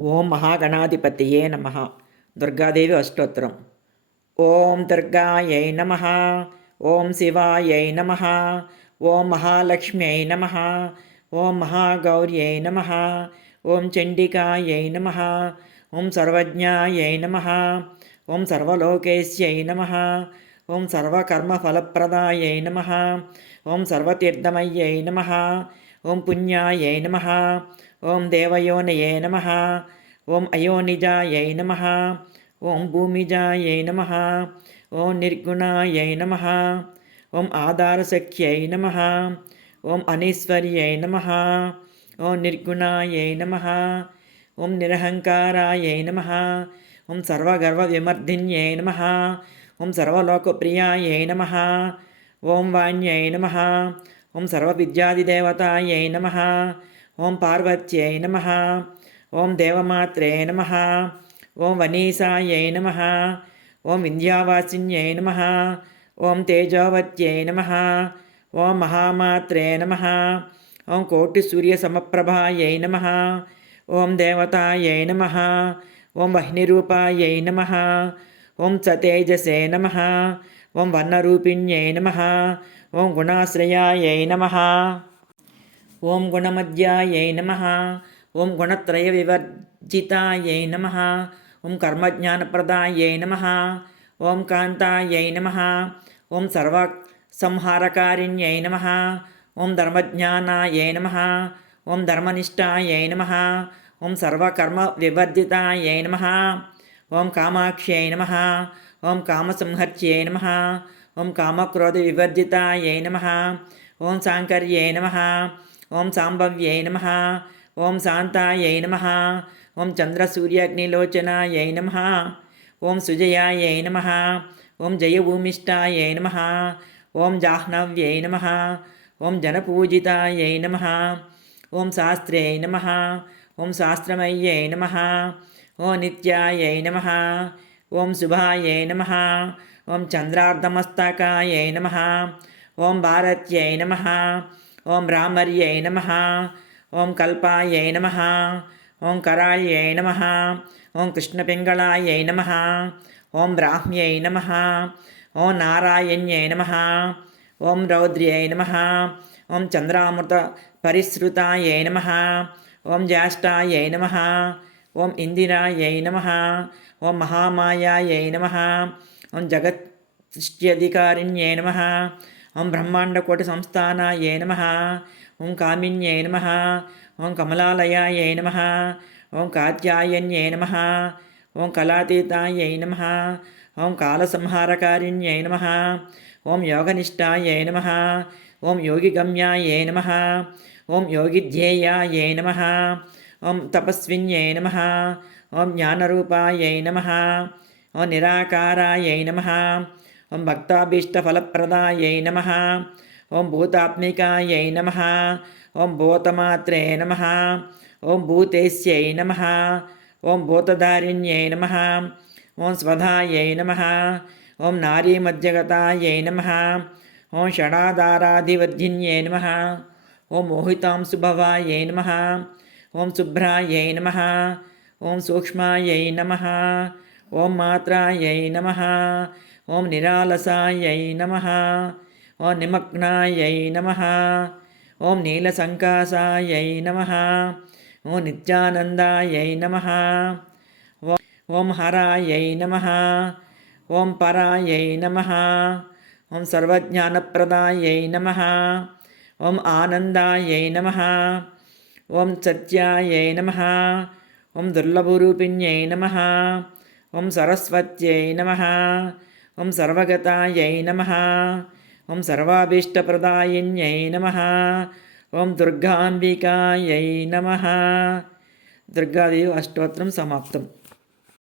ఓం మహాగణాధిపతయే నమః. దుర్గాదేవి అష్టోత్తరం. ఓం దుర్గాయై నమః. ఓం శివాయై నమః. ఓం మహాలక్ష్మ్యై నమః. ఓం మహాగౌర్యై నమః. ఓం చండికాయై నమః. ఓం సర్వజ్ఞాయై నమః. ఓం సర్వలోకేశ్యై నమః. ఓం సర్వకర్మఫలప్రదాయై నమః. ఓం సర్వతీర్థమయ్యై నమః. ఓం పుణ్యాయై నమః. ఓం దేవయోనయే నమః. ఓం అయోనిజాయై నమః. ఓం భూమిజాయై నమః. ఓం నిర్గుణాయై నమః. ఓం ఆధారసఖ్యై నమః. ఓం అనీశ్వర్యై నమః. ఓం నిర్గుణాయై నమః. ఓం నిరహంకారాయై నమః. ఓం సర్వగర్వవిమర్దిన్యై నమః. ఓం సర్వలోకప్రియాయై నమః. ఓం వాణ్యై నమః. ఓం సర్వవిద్యాదిదేవతాయై నమః. ఓం పార్వత్యై నమః. ఓం దేవమాత్రే నమః. ఓం వనీసాయై నమః. ఓం వింధ్యావాసిన్యై నమః. ఓం తేజోవత్యై నమః. ఓం మహామాత్రే నమః. ఓం కోటిసూర్యసమప్రభాయై నమః. ఓం దేవతాయై నమః. ఓం వహ్నిరూపాయై నమః. ఓం సతేజసే నమః. ఓం వర్ణరూపిణ్యై నమః. ఓం గుణాశ్రయాయై నమః. ఓం గుణమధ్యాయై నమః. ఓం గుణత్రయవివర్జితాయై నమః. ఓం కర్మజ్ఞానప్రదాయై నమః. ఓం కాంతాయై నమః. ఓం సర్వసంహారకారిణ్యై నమః. ఓం ధర్మజ్ఞానాయై నమః. ఓం ధర్మనిష్టాయై నమః. ఓం సర్వకర్మవివర్జితాయై నమః. ఓం కామాక్ష్యై నమః. ఓం కామసంహర్చ్యై నమః. ఓం కామక్రోధవివర్జితాయై నమః. ఓం సాంకర్యై నమః. ఓం సాంభవ్యై నమః. ఓం శాంతాయై నమః. ఓం చంద్రసూర్యాగ్నిలోచనాయై నమః. ఓం సుజయాయై నమః. ఓం జయభూమిష్టాయై నమః. ఓం జాహ్నవ్యై నమః. ఓం జనపూజితాయై నమః. ఓం శాస్త్ర్యై నమః. ఓం శాస్త్రమయ్యై నమః. ఓం నిత్యాయై నమః. ఓం శుభాయై నమః. ఓం చంద్రార్ధమస్తకాయై నమః. ఓం భారత్యై నమః. ఓం బ్రాహ్మర్యై నమః. ఓం కల్పాయై నమః. ఓం కరాళ్యై నమః. ఓం కృష్ణపింగళాయై నమః. ఓం బ్రాహ్మ్యై నమః. ఓం నారాయణ్యై నమః. ఓం రౌద్ర్యై నమః. ఓం చంద్రామృత పరిశ్రుతాయై నమః. ఓం జ్యేష్ఠాయై నమః. ఓం ఇందిరాయై నమః. ఓం మహామాయాయై నమః. ఓం జగత్సృష్ట్యధికారిణ్యై నమః. ఓం బ్రహ్మాండకోటి సంస్థానాయై నమః. ఓం కామిన్యై నమః. ఓం కమలాలయాయై నమః. ఓం కాత్యాయన్యై నమః. ఓం కళాతీతాయై నమః. ఓం కాలసంహారకారిణ్యై నమః. ఓం యోగనిష్టాయై నమః. ఓం యోగిగమ్యాయై నమః. ఓం యోగిధ్యేయాయై నమః. ఓం తపస్విన్యై నమః. ఓం జ్ఞానరూపాయై నమః. ఓం నిరాకారాయై నమః. ఓం భక్తాభీష్టఫలప్రదాయై నమః. ఓం భూతాత్మికాయై నమః. ఓం భూతమాత్రే నమః. ఓం భూతేశ్యై నమః. ఓం భూతధారిణ్యై నమః. ఓం స్వధాయై నమః. ఓం నారీమధ్యగతాయై నమః. ఓం షడాధారాధివర్ధిన్యై నమః. ఓం మోహితాంశుభవాయై నమః. ఓం శుభ్రాయై నమః. ఓం సూక్ష్మాయై నమః. ఓం మాత్రాయై నమః. ఓం నిరాలసాయై నమః. ఓం నిమగ్నాయై నమః. ఓం నీలసంకాసాయై నమః. ఓం నిత్యానందాయై నమః. ఓం హరాయై నమః. ఓం పరాయై నమః. ఓం సర్వజ్ఞానప్రదాయై నమః. ఓం ఆనందాయై నమః. ఓం సత్యాయై నమః. ఓం దుర్లభరూపిణ్యై నమః. ఓం సరస్వత్యై నమః. ఓం సర్వగతాయై నమః. ఓం సర్వాభీష్టప్రదాయిన్యై నమః. ఓం దుర్గాంబికాయై నమః. దుర్గాదేవి అష్టోత్తరం సమాప్తం.